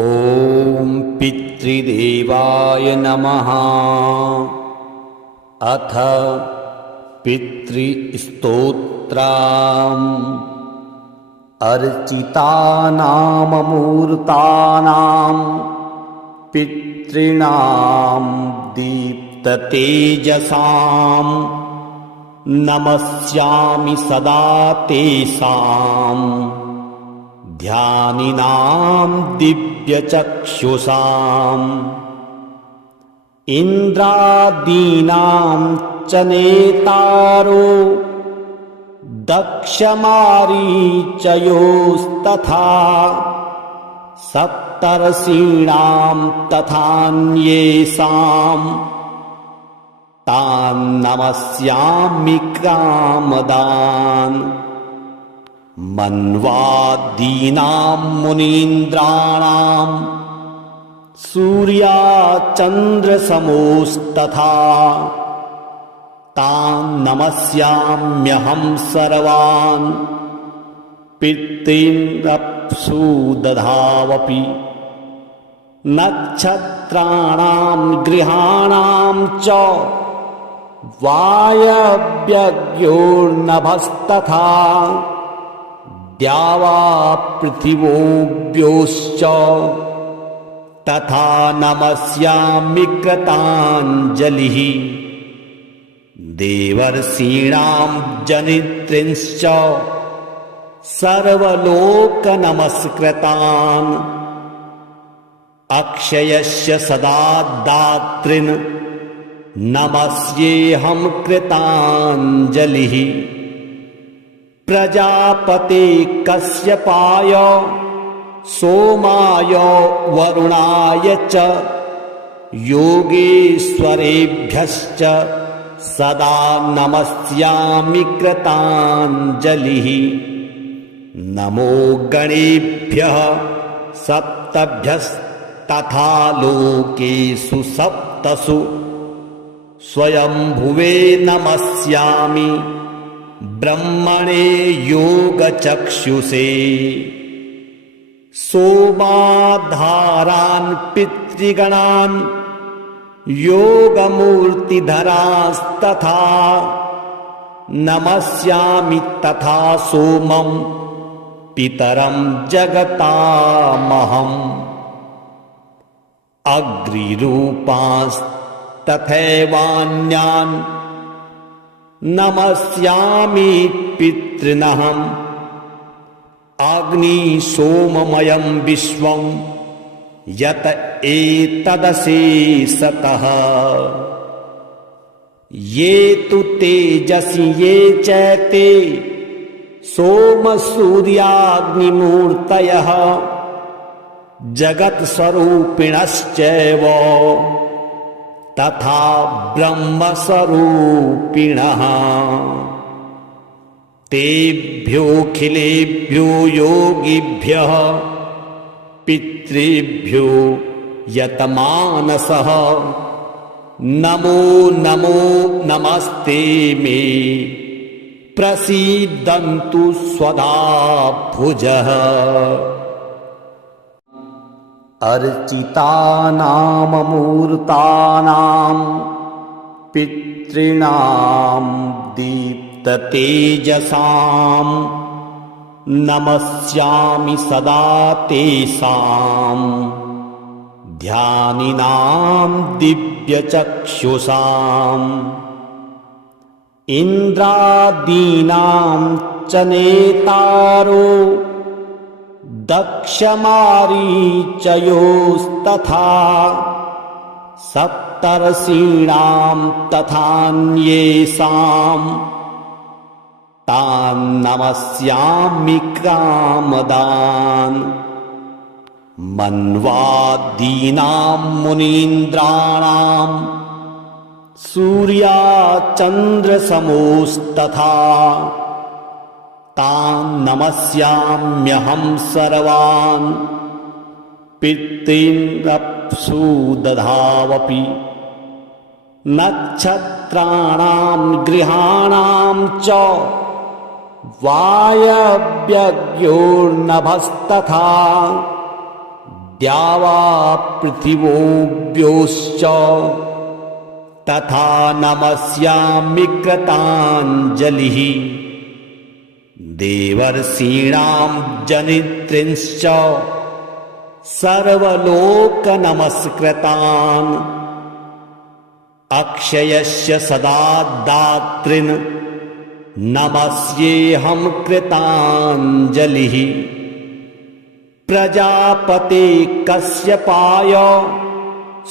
ॐ पितृदेवाय नमः। अथ पितृस्तोत्रम्। अर्चितानाममूर्तानां पितॄणां दीप्ततेजसां नमस्यामि सदा तेषाम् ध्यानिनां दिव्यचक्षुषाम् इन्द्रादीनां च नेतारो दक्षमारीचयोस्तथा सप्तर्षीणां तथान्येषां तान् नमस्यामि कामदान् मन्वादीनां मुनीन्द्राणां सूर्याचन्द्रसमोस्तथा तान् नमस्याम्यहं सर्वान् पितॄनप्सु दधावपि नक्षत्राणां ग्रहाणां च वायव्यग्योर्नभस्तथा द्यावा पृथिवोऽभ्योश्च तथा नमस्यामि कृताञ्जलिः देवर्षीणां जनित्रींश्च सर्वलोकनमस्कृतान् अक्षयस्य सदा दातॄन् नमस्येऽहं कृताञ्जलिः प्रजापते कश्यपाय सोमाय वरुणाय च योगेश्वरेभ्यश्च सदा नमस्यामि कृताञ्जलिः नमो गणेभ्यः सप्तभ्यस्तथा लोकेषु सप्तसु स्वयंभुवे नमस्यामि ब्रह्मणे योगचक्षुषे सोमाधारान् पितृगणान् योगमूर्तिधरास्तथा नमस्यामि तथा सोमं पितरं जगतामहम् अग्निरूपांस्तथैवान्यान् नमस्यामि पितॄनहम् अग्निसोममयं विश्वं यत एतदशेषतः ये तु तेजसि ये चैते सोमसूर्याग्निमूर्तयः जगत्स्वरूपिणश्चैव तथा ब्रह्मस्वरूपिणः तेभ्योऽखिलेभ्यो योगिभ्यः पितृभ्यो यतमानसः नमो नमो नमस्ते मे प्रसीदन्तु स्वधा भुजः। अर्चितानाममूर्तानां पितॄणां दीप्ततेजसां नमस्यामि सदा तेषां ध्यानिनां दिव्यचक्षुषाम् इन्द्रादीनां च नेतारो दक्षमारीचयोस्तथा सप्तर्षीणां तथान्येषां तान् नमस्यामि कामदान् मन्वादीनां मुनीन्द्राणां सूर्याचन्द्रसमोस्तथा तान् नमस्याम्यहं सर्वान् पितॄनप्सु दधावपि नक्षत्राणां ग्रहाणां च वायव्यग्योर्नभस्तथा द्यावा पृथिवोऽव्योश्च तथा नमस्यामि कृताञ्जलिः देवर्षीणां जनित्रिंश्च सर्वलोकनमस्कृतान् अक्षयस्य सदा दातॄन् नमस्येऽहं कृताञ्जलिः प्रजापते कश्यपाय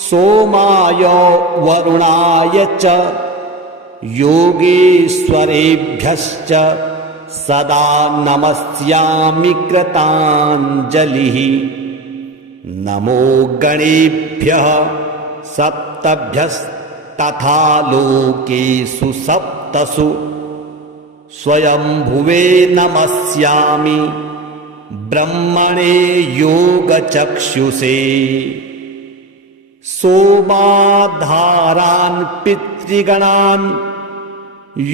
सोमाय वरुणाय च योगेश्वरेभ्यश्च सदा नमस्यामि कृताञ्जलिः नमो गणेभ्यः सप्तभ्यस्तथा लोकेषु सप्तसु स्वयंभुवे नमस्यामि ब्रह्मणे योगचक्षुषे सोमाधारान् पितृगणान्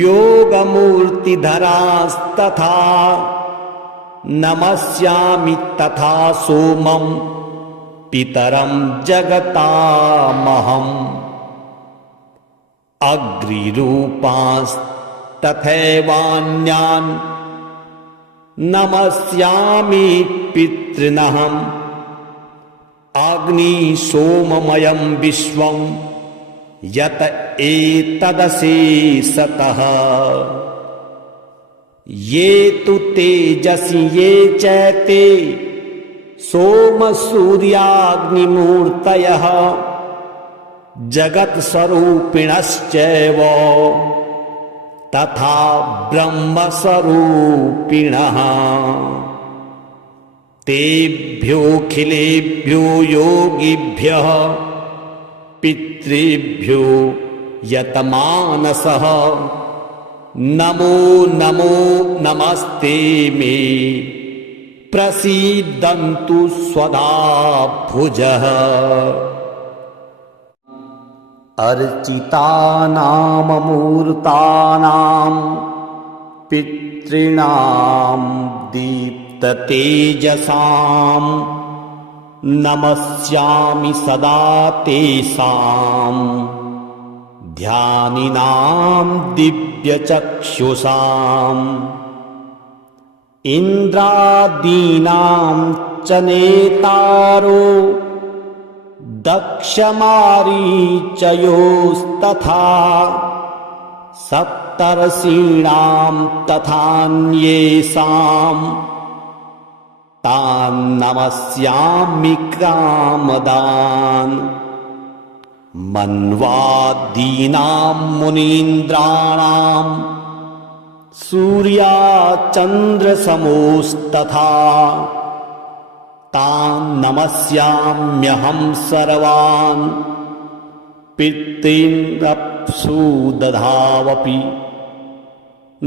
योगमूर्तिधरास्तथा नमस्यामि तथा सोमं पितरं जगतामहम् अग्निरूपांस्तथैवान्यान् नमस्यामि पितॄनहम् अग्निसोममयं विश्वं यत एतदशेषतः ये तु तेजसि ये चैते सोमसूर्याग्निमूर्तयः जगत्स्वरूपिणश्चैव तथा ब्रह्मस्वरूपिणः तेभ्योऽखिलेभ्यो योगिभ्यः पितृभ्यो यतमानसः नमो नमो नमस्ते मे प्रसीदन्तु स्वधा भुजः अर्चितानाममूर्तानां पितॄणां दीप्ततेजसां नमस्यामि सदा तेषां ध्यानिनां दिव्यचक्षुषाम् इन्द्रादीनां च नेतारो दक्षमारीचयोस्तथा सप्तर्षीणां तथान्येषां तान् नमस्यामि कामदान् मन्वादीनां मुनीन्द्राणां सूर्याचन्द्रसमोस्तथा तान् नमस्याम्यहं सर्वान् पितॄनप्सु दधावपि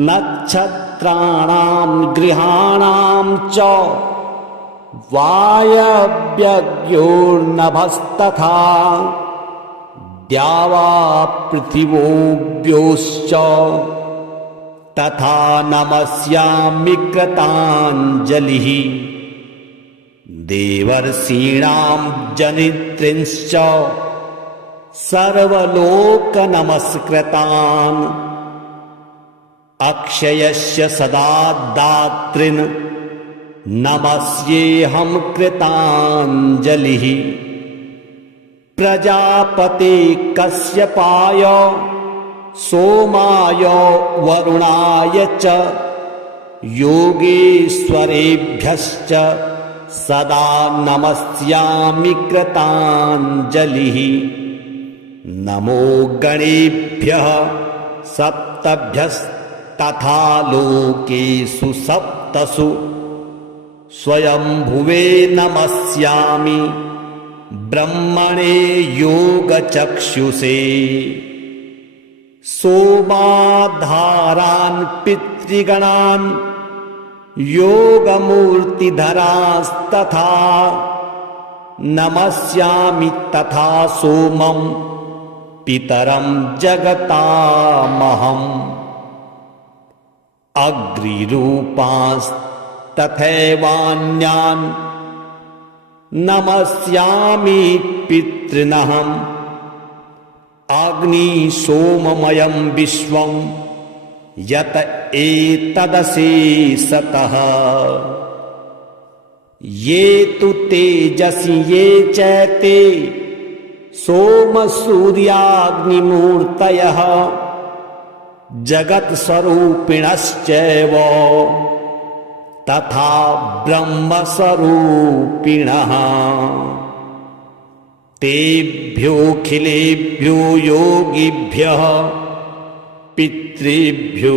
नक्षत्राणां गृहाणां च वायव्यग्योर्नभस्तथा द्यावा पृथिवोऽव्योश्च तथा नमस्यामि कृताञ्जलिः देवर्षीणां जनित्रिंश्च सर्वलोकनमस्कृतान् अक्षयस्य सदा दातॄन् नमस्येऽहं कृताञ्जलिः प्रजापते कश्यपाय सोमाय वरुणाय च योगेश्वरेभ्यश्च सदा नमस्यामि कृताञ्जलिः नमो गणेभ्यः सप्तभ्यस्तथा लोकेषु सप्तसु स्वयंभुवे नमस्यामि ब्रह्मणे योगचक्षुषे सोमाधारान् पितृगणान् योगमूर्तिधरास्तथा नमस्यामि तथा सोमं पितरं जगतामहम् अग्निरूपांस्तथैवान्यान् नमस्यामि पितॄनहम् अग्नि सोममयं विश्वं यत एतदशेषतः ये तु तेजसि ये चैते सोम सूर्याग्निमूर्तयः जगत्स्वरूपिणश्चैव तथा ब्रह्मस्वरूपिणः तेभ्योऽखिलेभ्यो योगिभ्यः पितृभ्यो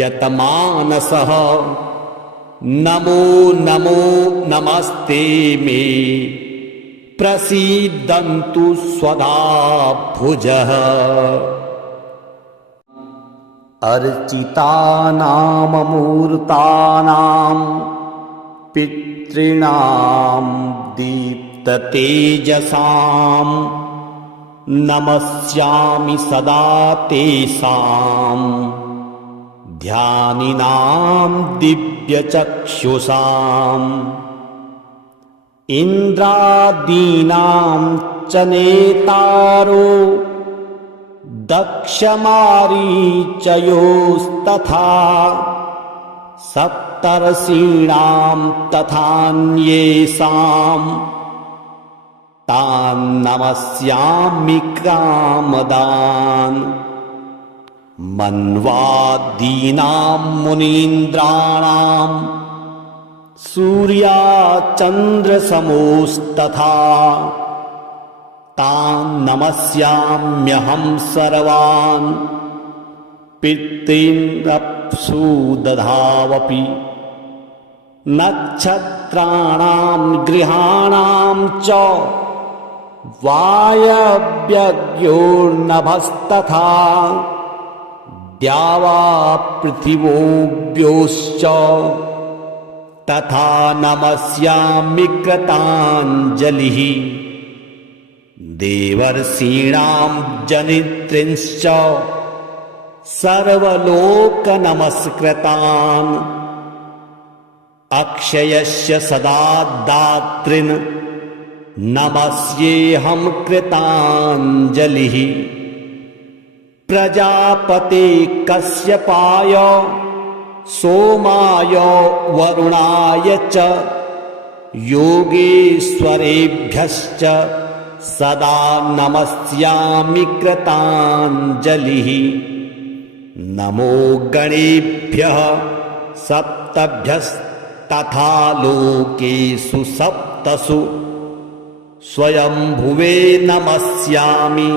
यतमानसः नमो नमो नमस्ते मे प्रसीदन्तु स्वधा भुजः। अर्चितानाममूर्तानां पितॄणां दीप्ततेजसां नमस्यामि सदा तेषां ध्यानिनां दिव्यचक्षुषाम् इन्द्रादीनां च नेतारो दक्षमारीचयोस्तथा सप्तर्षीणां तथान्येषां तान् नमस्यामि कामदान् मन्वादीनां मुनीन्द्राणां सूर्याचन्द्रसमोस्तथा तान् नमस्याम्यहं सर्वान् पितॄनप्सु दधावपि नक्षत्राणां ग्रहाणां च वायव्यग्योर्नभस्तथा द्यावा पृथिवोऽव्योश्च तथा नमस्यामि कृताञ्जलिः देवर्षीणां जनित्रींश्च सर्वलोकनमस्कृतान् अक्षयस्य सदा दातॄन् नमस्येऽहं कृताञ्जलिः प्रजापते कश्यपाय सोमाय वरुणाय च योगेश्वरेभ्यश्च सदा नमस्यामि कृताञ्जलिः नमो गणेभ्यः सप्तभ्यस्तथा लोकेषु सप्तसु स्वयंभुवे नमस्यामि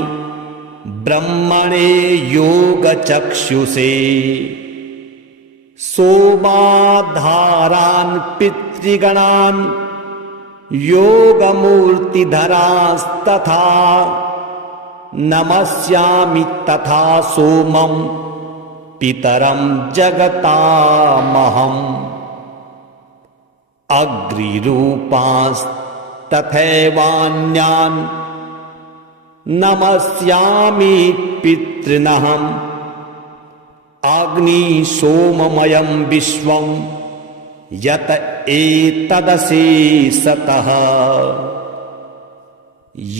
ब्रह्मणे योगचक्षुषे सोमाधारान् पितृगणान् योगमूर्तिधरांस्तथा नमस्यामि तथा सोमं पितरं जगतामहम् अग्निरूपांस्तथैवान्यान् नमस्यामि पितॄनहम् अग्नि सोममयं विश्वं यत एतदशेषतः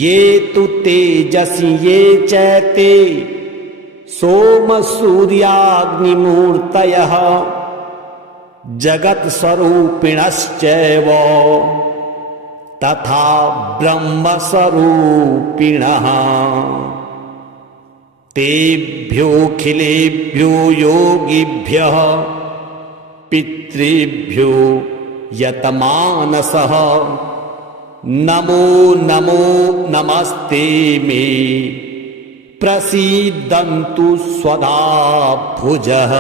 ये तु तेजसि ये चैते सोम सूर्याग्निमूर्तयः जगत्स्वरूपिणश्चैव तथा ब्रह्मस्वरूपिणः तेभ्योऽखिलेभ्यो योगिभ्यः पितृभ्यो यतमानसः नमो नमो नमस्ते मे प्रसीदन्तु स्वधा भुजः।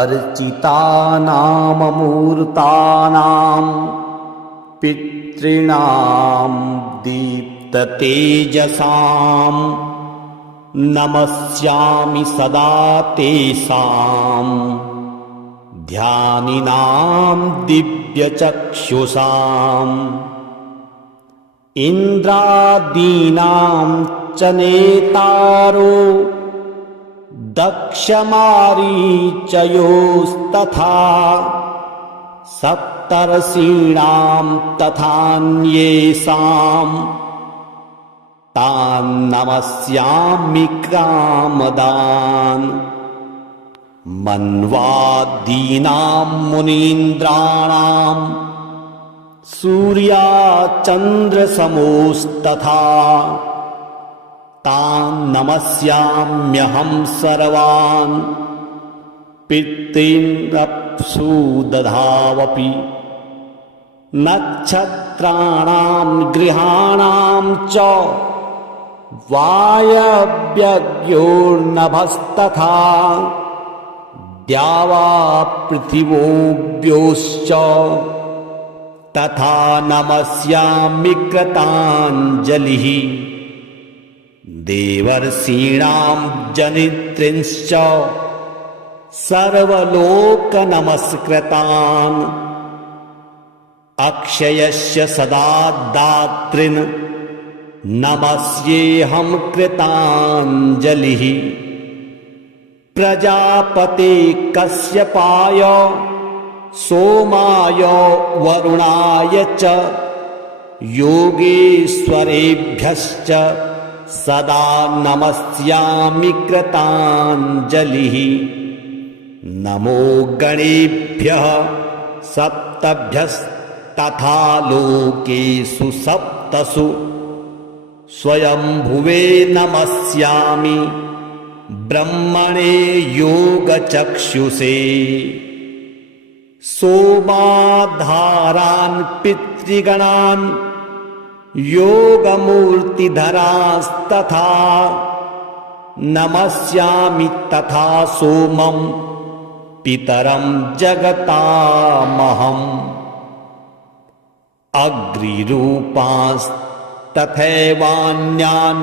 अर्चितानाममूर्तानां पितॄणां दीप्ततेजसां नमस्यामि सदा तेषां ध्यानिनां दिव्यचक्षुषाम् इन्द्रादीनां च नेतारो दक्षमारीचयोस्तथा सप्तर्षीणां सप्तर्षीणां तथान्येषां तान् नमस्यामि कामदान् मन्वादीनां मुनीन्द्राणां सूर्याचन्द्रसमोस्तथा तान् नमस्याम्यहं सर्वान् पितॄनप्सु दधावपि नक्षत्राणां गृहाणां च वायव्यग्योर्नभस्तथा द्यावा पृथिवोऽव्योश्च तथा नमस्यामि कृताञ्जलिः देवर्षीणां जनित्रिंश्च सर्वलोकनमस्कृतान् अक्षयस्य सदा दातॄन् नमस्येऽहं कृताञ्जलिः प्रजापते कश्यपाय सोमाय वरुणाय च योगेश्वरेभ्यश्च सदा नमस्यामि कृताञ्जलिः नमो गणेभ्यः सप्तभ्यस्तथा लोकेषु सप्तसु स्वयंभुवे नमस्यामि ब्रह्मणे योगचक्षुषे सोमाधारान् पितृगणान् योगमूर्तिधरास्तथा नमस्यामि तथा सोमं पितरं जगतामहम् अग्निरूपांस्तथैवान्यान्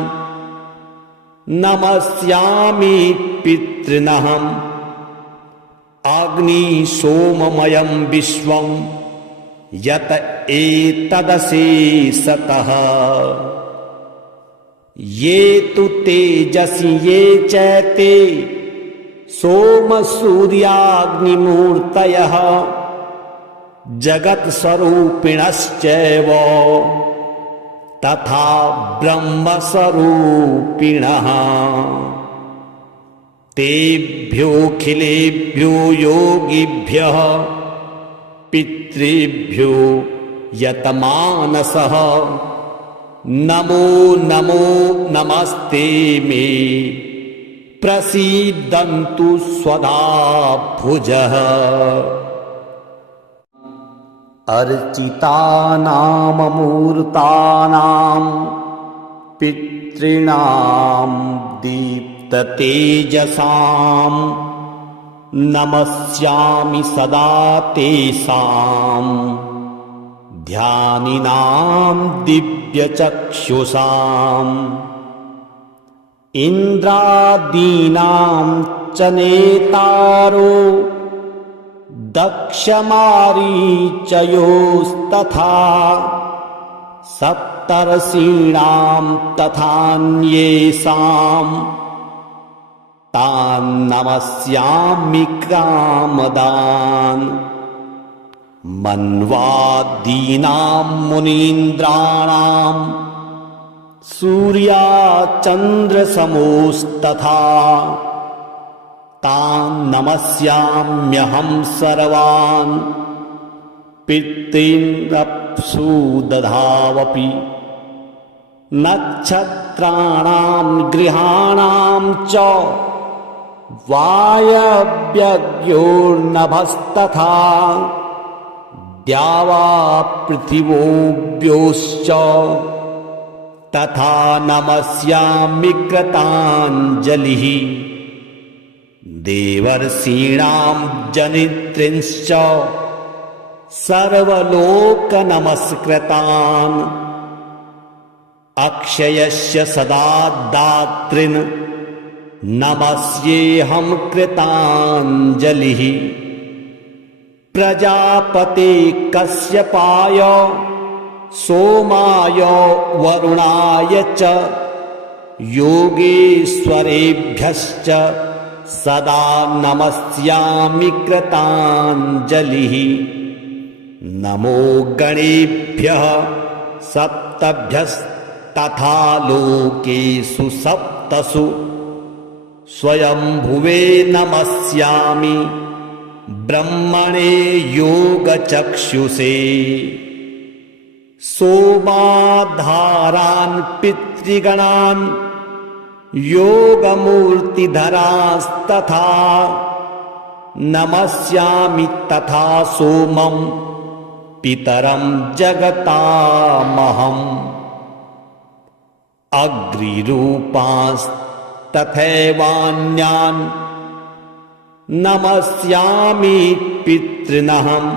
नमस्यामि पितॄनहम् अग्निसोममयं विश्वं यत एतदशेषतः ये तु तेजसि ये चैते सोमसूर्याग्निमूर्तयः जगत्स्वरूपिणश्चैव तथा ब्रह्मस्वरूपिणः तेभ्योऽखिलेभ्यो योगिभ्यः पितृभ्यो यतमानसः नमो नमो नमस्ते मे प्रसीदन्तु स्वधा भुजः अर्चितानाममूर्तानां पितॄणां दीप्ततेजसां नमस्यामि सदा तेषां ध्यानिनां दिव्यचक्षुषाम् इन्द्रादीनां च नेतारो दक्षमारीचयोस्तथा सप्तर्षीणां तथान्येषां तान् नमस्यामि कामदान् मन्वादीनां मुनीन्द्राणां सूर्याचन्द्रसमोस्तथा तान् नमस्याम्यहं सर्वान् पितॄनप्सु दधावपि नक्षत्राणां गृहाणां च वायव्यग्योर्नभस्तथा द्यावा पृथिवोऽव्योश्च तथा नमस्यामि कृताञ्जलिः देवर्षीणां जनित्रिंश्च सर्वलोकनमस्कृतान् अक्षयस्य सदा दातॄन् नमस्येऽहं कृताञ्जलिः प्रजापते कश्यपाय सोमाय वरुणाय च योगेश्वरेभ्यश्च सदा नमस्यामि कृताञ्जलिः नमो गणेभ्यः सप्तभ्यस्तथा लोकेषु सप्तसु स्वयंभुवे नमस्यामि ब्रह्मणे योगचक्षुषे सोमाधारान् पितृगणान् योगमूर्तिधरास्तथा नमस्यामि तथा सोमं पितरं जगतामहम् अग्निरूपांस्तथैवान्यान् नमस्यामि पितॄनहम्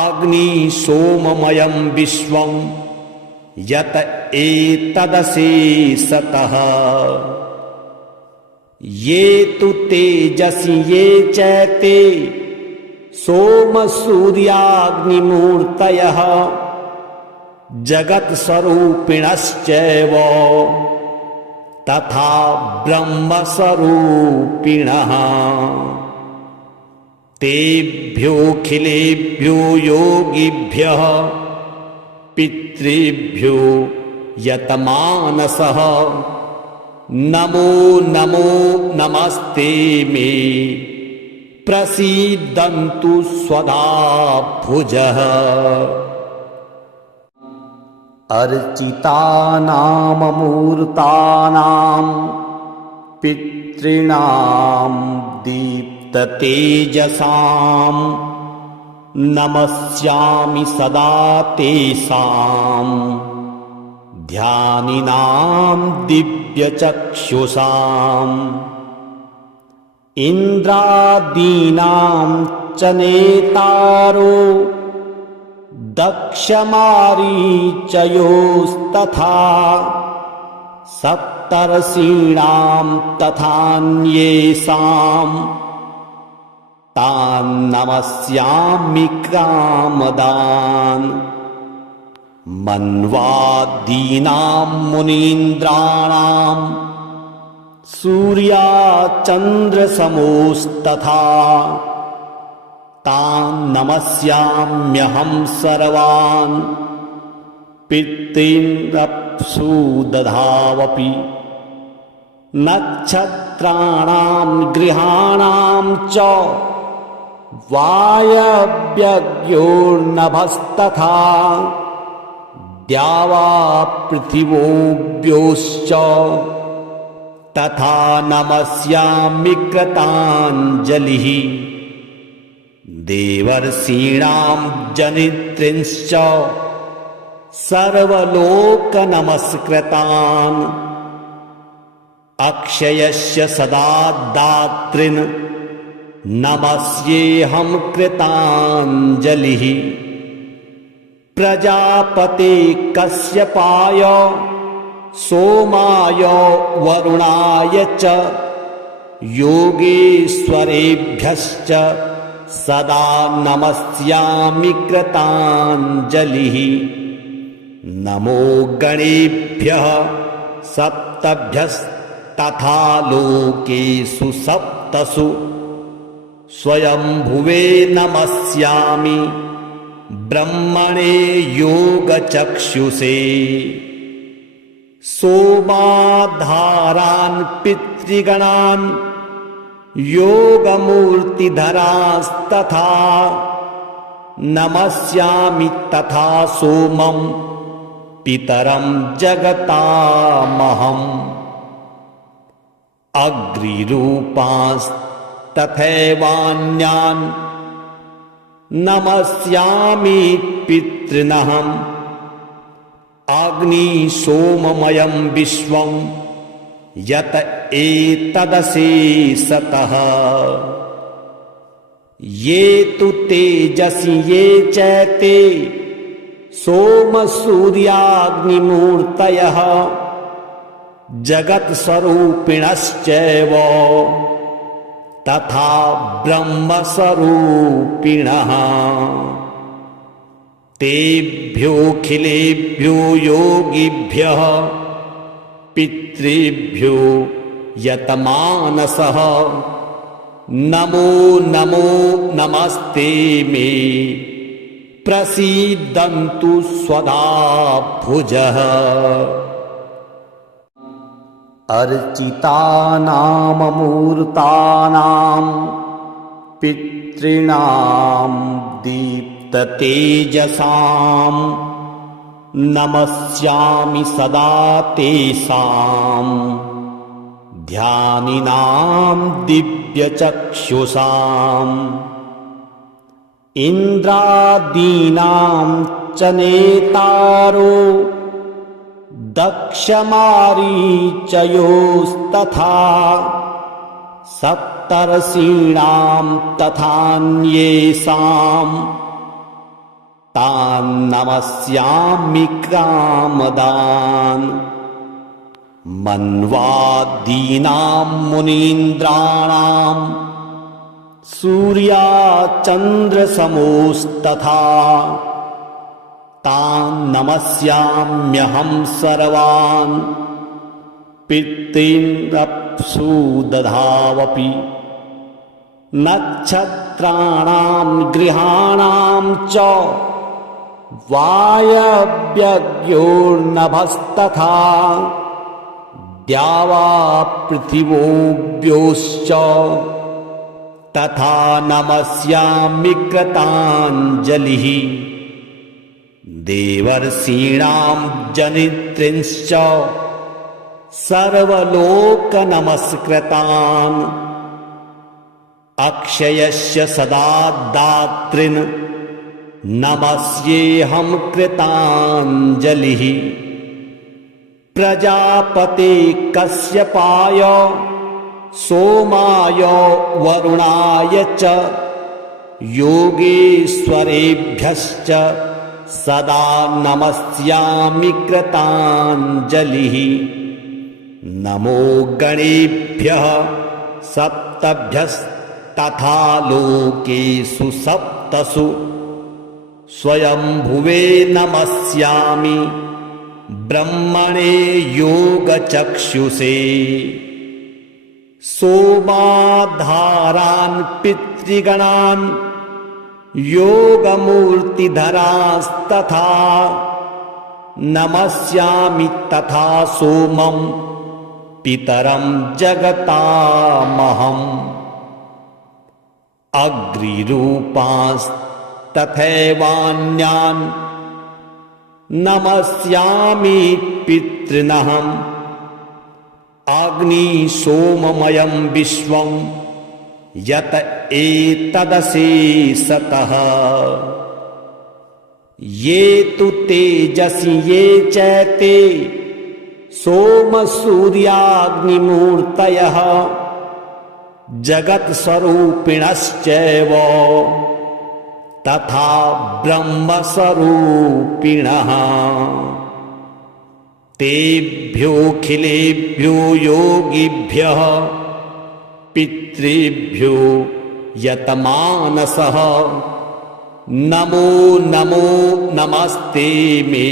अग्निसोममयं विश्वं यत एतदशेषतः ये तु तेजसि ये चैते सोमसूर्याग्निमूर्तयः जगत्स्वरूपिणश्चैव तथा ब्रह्मस्वरूपिणः तेभ्योऽखिलेभ्यो योगिभ्यः पितृभ्यो यतमानसः नमो नमो नमस्ते मे प्रसीदन्तु स्वधा भुजः अर्चितानाममूर्तानां पितॄणां दीप्ततेजसां नमस्यामि सदा तेषां ध्यानिनां दिव्यचक्षुषाम् इन्द्रादीनां च नेतारो दक्षमारीचयोस्तथा सप्तर्षीणां तथान्येषां तान् नमस्यामि कामदान् मन्वादीनां मुनीन्द्राणां सूर्याचन्द्रसमोस्तथा तान् नमस्याम्यहं सर्वान् पितॄनप्सु दधावपि नक्षत्राणां गृहाणां च वायव्यग्योर्नभस्तथा द्यावापृथिवोऽभ्योश्च तथा नमस्यामि कृताञ्जलिः देवर्षीणां जनित्रींश्च सर्वलोकनमस्कृतान् अक्षयस्य सदा दातॄन् नमस्येऽहं कृताञ्जलिः प्रजापते कश्यपाय सोमाय वरुणाय च योगेश्वरेभ्यश्च सदा नमस्यामि कृताञ्जलिः नमो गणेभ्यः सप्तभ्यस्तथा लोकेषु सप्तसु स्वयंभुवे नमस्यामि ब्रह्मणे योगचक्षुषे सोमाधारान् पितृगणान् योगमूर्तिधरास्तथा नमस्यामि तथा सोमं पितरं जगतामहम् अग्निरूपांस्तथैवान्यान् नमस्यामि पितॄनहम् अग्निसोममयं विश्वं यत एतदशेषतः ये तु तेजसि ये चैते सोमसूर्याग्निमूर्तयः जगत्स्वरूपिणश्चैव तथा ब्रह्मस्वरूपिणः तेभ्योऽखिलेभ्यो योगिभ्यः पितृभ्यो यतमानसः नमो नमो नमस्ते मे प्रसीदन्तु स्वधा भुजः। अर्चितानाममूर्तानां पितॄणां दीप्ततेजसां नमस्यामि सदा तेषां ध्यानिनां दिव्यचक्षुषाम्। इन्द्रादीनां च नेतारो दक्षमारीचयोस्तथा सप्तर्षीणां तथान्येषां तान् नमस्यामि कामदान्। मन्वादीनां मुनीन्द्राणां सूर्याचन्द्रसमोस्तथा तान् नमस्याम्यहं सर्वान् पितॄनप्सु दधावपि। नक्षत्राणां गृहाणां च वायव्यग्योर्नभस्तथा द्यावा पृथिवोऽव्योश्च तथा नमस्यामि कृताञ्जलिः। देवर्षीणां जनित्रींश्च सर्वलोकनमस्कृतान्। अक्षयस्य सदा दातॄन् नमस्येऽहं कृताञ्जलिः। प्रजापते कश्यपाय सोमाय वरुणाय च योगेश्वरेभ्यश्च सदा नमस्यामि कृताञ्जलिः। नमो गणेभ्यः सप्तभ्यस्तथा लोकेषु सप्तसु स्वयंभुवे नमस्यामि ब्रह्मणे योगचक्षुषे। सोमाधारान् पितृगणान् योगमूर्तिधरास्तथा नमस्यामि तथा सोमं पितरं जगतामहम्। अग्निरूपांस्तथैवान्यान् नमस्यामि पितॄनहम्। अग्निसोममयं विश्वं यत एतदशेषतः। ये तु तेजसि ये चैते सोमसूर्याग्निमूर्तयः जगत्स्वरूपिणश्चैव तथा ब्रह्मस्वरूपिणः। तेभ्योऽखिलेभ्यो योगिभ्यः पितृभ्यो यतमानसः नमो नमो नमस्ते मे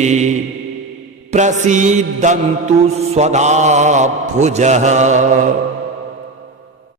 प्रसीदन्तु स्वधा भुजः।